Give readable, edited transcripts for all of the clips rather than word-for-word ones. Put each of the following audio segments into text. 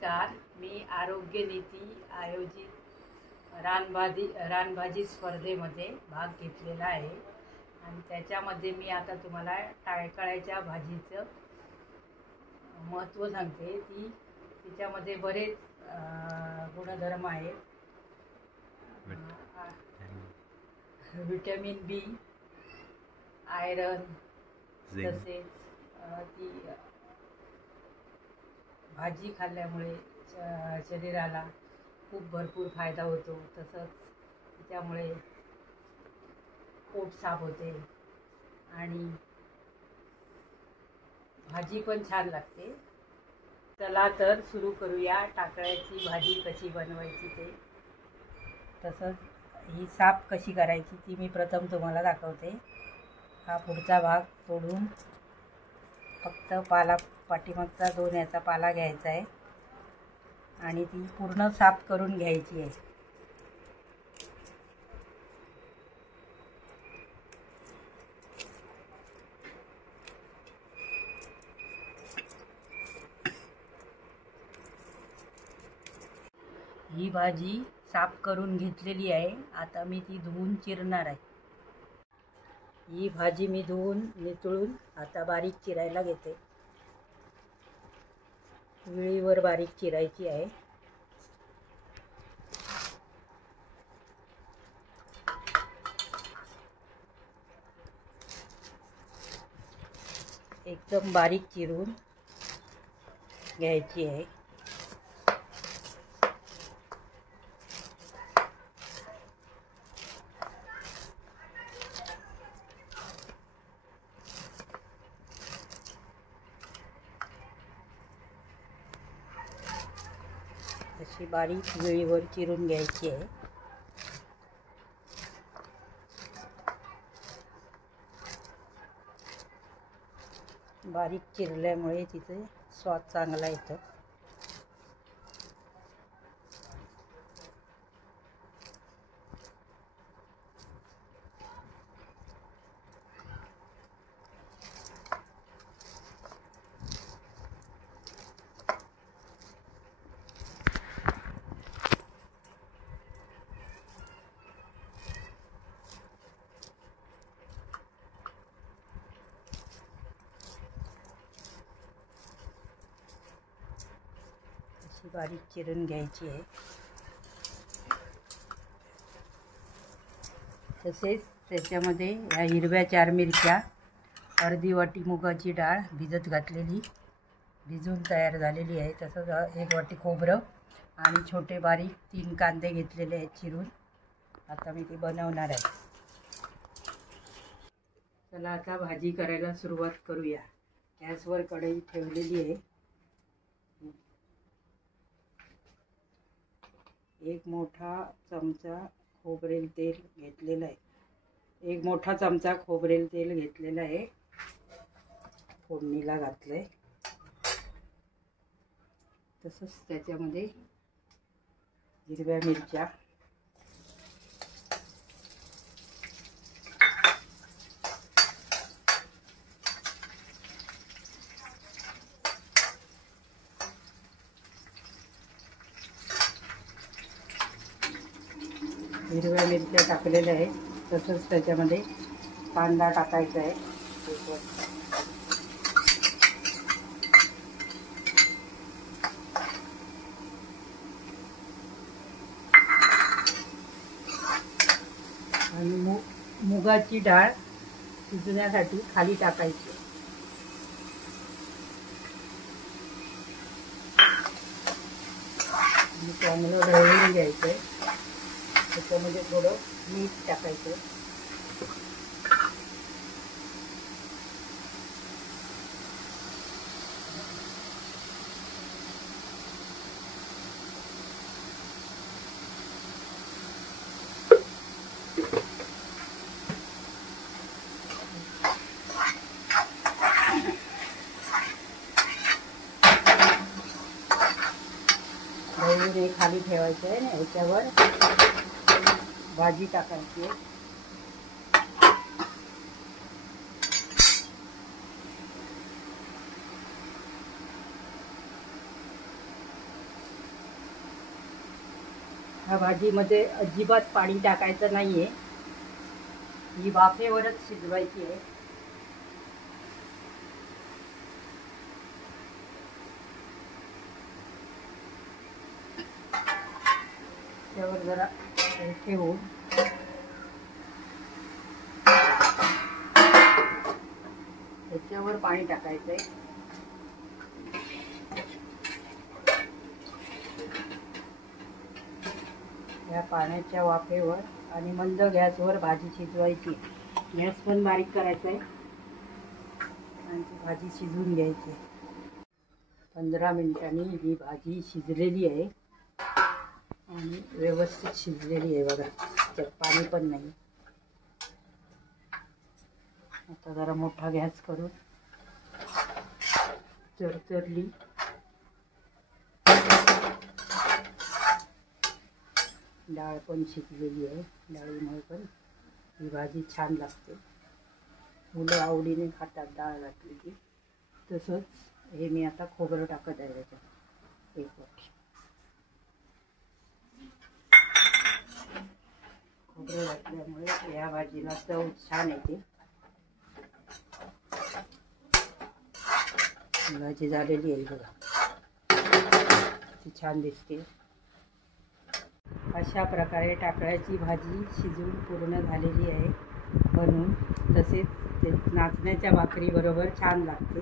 नमस्कार, मी आरोग्य नीती आयोजित रानभाजी स्पर्धेमध्ये भाग घेतलेला आहे आणि त्याच्यामध्ये मी आता तुम्हाला टाळकळ्याच्या भाजीचं महत्त्व सांगते. तिच्यामध्ये बरेच गुणधर्म आहेत. विटॅमिन बी, आयरन, तसेच ती भाजी खाल्ल्यामुळे शरीराला खूप भरपूर फायदा होतो. तसंच त्यामुळे पोट साफ होते आणि भाजी पण छान लागते. चला तर सुरू करूया टाकळ्याची भाजी कशी बनवायची ते. तसंच ही साफ कशी करायची ती मी प्रथम तुम्हाला दाखवते. हा पुढचा भाग तोडून फक्त पाठीमागचा 2 याचा पाला घ्यायचा आहे आणि ती पूर्ण साफ करून घ्यायची आहे. ही भाजी साफ करून घेतलेली आहे. आता मी ती धुवून चिरणार आहे. ही भाजी मी धुवून नितळून आता बारीक चिरायला घेते. विळीवर बारीक चिरायची आहे. एकदम बारीक चिरून घ्यायची आहे. अशी बारीक वेळीवर चिरून घ्यायची आहे. बारीक चिरल्यामुळे तिचे स्वाद चांगला येतो. बारीक चिरून घ्यायची आहे. तसेच त्याच्यामध्ये ह्या हिरव्या 4 मिरच्या, अर्धी वाटी मुगाची डाळ भिजत घातलेली भिजून तयार झालेली आहे. तसंच 1 वाटी खोबरं आणि छोटे बारीक 3 कांदे घेतलेले आहेत चिरून. आता मी ती बनवणार आहे. चला आता भाजी करायला सुरुवात करूया. गॅसवर कढई ठेवलेली आहे. 1 मोठा चमचा खोबरेल तेल घेतलेलं आहे. 1 मोठा चमचा खोबरेल तेल घेतलेलं आहे. फोडणीला घातलंय. तसंच त्याच्यामध्ये हिरव्या मिरच्या, टाकलेल्या आहेत. तसंच त्याच्यामध्ये कांदा टाकायचा आहे. आणि मुगाची डाळ शिजण्यासाठी खाली टाकायची. चांगलं ढवळून घ्यायचं. त्याच्यामध्ये थोडं मीठ टाकायचं. ढवळून हे खाली ठेवायचं आहे. याच्यावर भाजी टाकायची आहे. ह्या भाजीमध्ये अजिबात पाणी टाकायचं नाही आहे, ही वाफेवरच शिजवायची आहे. त्यावर जरा ठेवून त्याच्यावर पाणी टाकायचं आहे. या पाण्याच्या वाफेवर आणि मंद गॅसवर भाजी शिजवायची. गॅस पण बारीक करायचा आहे आणि ती भाजी शिजवून घ्यायची. 15 मिनिटांनी ही भाजी शिजलेली आहे आणि व्यवस्थित शिजलेली आहे बघा, त्यात पाणी पण नाही. आता जरा मोठा गॅस करून चरचरली डाळ पण शिजलेली आहे. डाळीमुळे पण ही भाजी छान लागते, मुलं आवडीने खातात डाळ घातली की. तसंच हे मी आता खोबरं टाकत आहे त्याच्यात, 1 वाटी खोबरं घातल्यामुळे या भाजीला चव छान येते. भाजी झालेली आहे बघा, ती छान दिसते. अशा प्रकारे टाकळ्याची भाजी शिजून पूर्ण झालेली आहे बनवून. तसेच ते नाचण्याच्या भाकरीबरोबर छान लागते.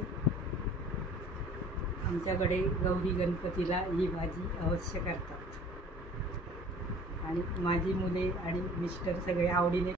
आमच्याकडे गौरी गणपतीला ही भाजी अवश्य करतात आणि माझी मुले आणि मिस्टर सगळे आवडीने